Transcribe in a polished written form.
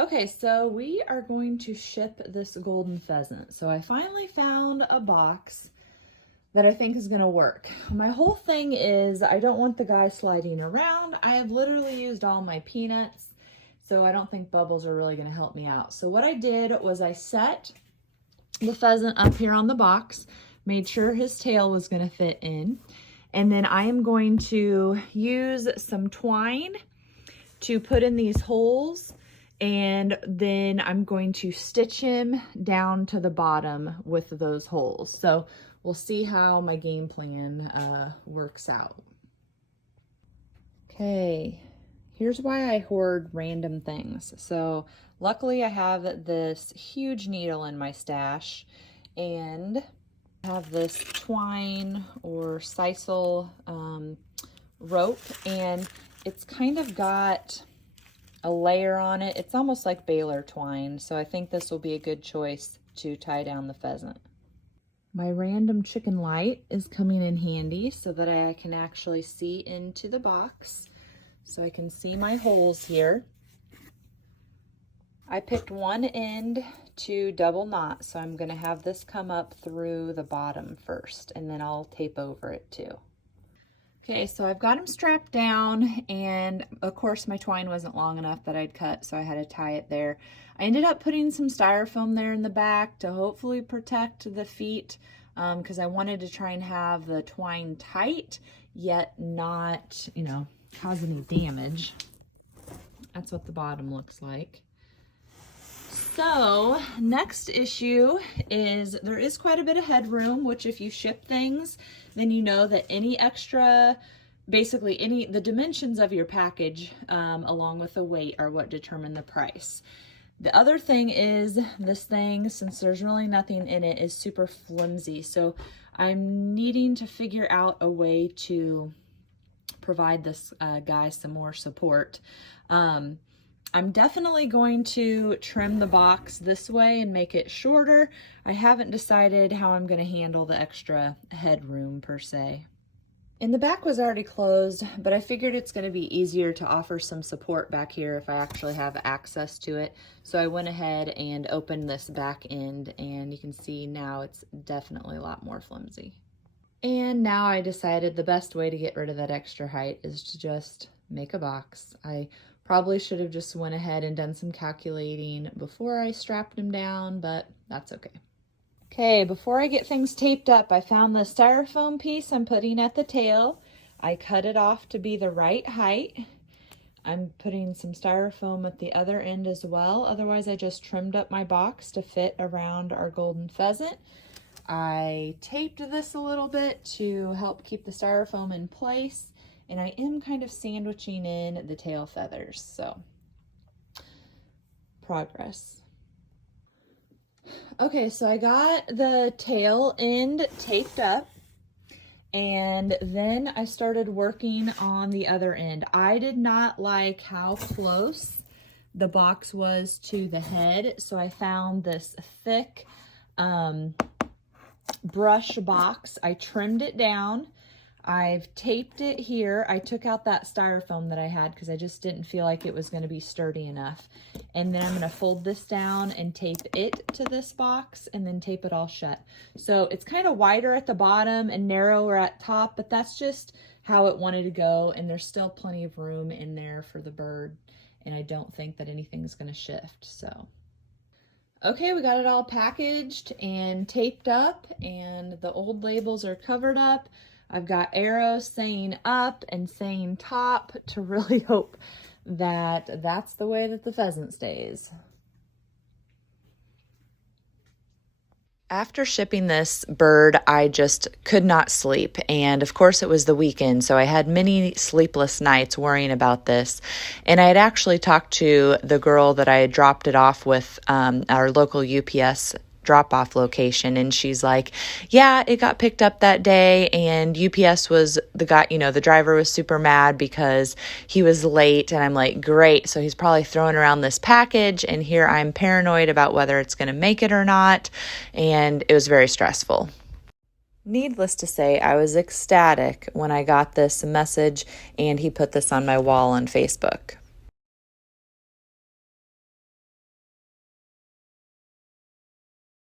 Okay, so we are going to ship this golden pheasant. So I finally found a box that I think is going to work. My whole thing is I don't want the guy sliding around. I have literally used all my peanuts, so I don't think bubbles are really going to help me out. So what I did was I set the pheasant up here on the box, made sure his tail was going to fit in, and then I am going to use some twine to put in these holes, and then I'm going to stitch him down to the bottom with those holes. So we'll see how my game plan works out. Okay, here's why I hoard random things. So luckily I have this huge needle in my stash, and I have this twine or sisal rope, and it's kind of got a layer on it. It's almost like baler twine, so I think this will be a good choice to tie down the pheasant. My random chicken light is coming in handy so that I can actually see into the box, so I can see my holes here. I picked one end to double knot, so I'm going to have this come up through the bottom first, and then I'll tape over it too. Okay, so I've got him strapped down, and of course my twine wasn't long enough that I'd cut, so I had to tie it there. I ended up putting some styrofoam there in the back to hopefully protect the feet, because I wanted to try and have the twine tight, yet not, cause any damage. That's what the bottom looks like. So next issue is there is quite a bit of headroom, which if you ship things, then you know that any extra, basically the dimensions of your package along with the weight are what determine the price. The other thing is this thing, since there's really nothing in it, is super flimsy. So I'm needing to figure out a way to provide this guy some more support. I'm definitely going to trim the box this way and make it shorter. I haven't decided how I'm going to handle the extra headroom per se. And the back was already closed, but I figured it's going to be easier to offer some support back here if I actually have access to it. So I went ahead and opened this back end, and you can see now it's definitely a lot more flimsy. And now I decided the best way to get rid of that extra height is to just make a box. I probably should have just went ahead and done some calculating before I strapped him down, but that's okay. Okay, before I get things taped up, I found the styrofoam piece I'm putting at the tail. I cut it off to be the right height. I'm putting some styrofoam at the other end as well. Otherwise, I just trimmed up my box to fit around our golden pheasant. I taped this a little bit to help keep the styrofoam in place, and I am kind of sandwiching in the tail feathers, so progress. Okay, so I got the tail end taped up, and then I started working on the other end. I did not like how close the box was to the head, so I found this thick brush box. I trimmed it down. I've taped it here. I took out that styrofoam that I had because I just didn't feel like it was going to be sturdy enough. And then I'm going to fold this down and tape it to this box and then tape it all shut. So it's kind of wider at the bottom and narrower at top, but that's just how it wanted to go. And there's still plenty of room in there for the bird. And I don't think that anything's going to shift. So, okay, we got it all packaged and taped up, and the old labels are covered up. I've got arrows saying up and saying top to really hope that that's the way that the pheasant stays. After shipping this bird, I just could not sleep. And of course, it was the weekend, so I had many sleepless nights worrying about this. And I had actually talked to the girl that I had dropped it off with, our local UPS drop-off location, and she's like, yeah, it got picked up that day, and UPS was the guy, the driver was super mad because he was late. And I'm like, great, so he's probably throwing around this package, and here I'm paranoid about whether it's going to make it or not, and it was very stressful. Needless to say, I was ecstatic when I got this message and he put this on my wall on Facebook.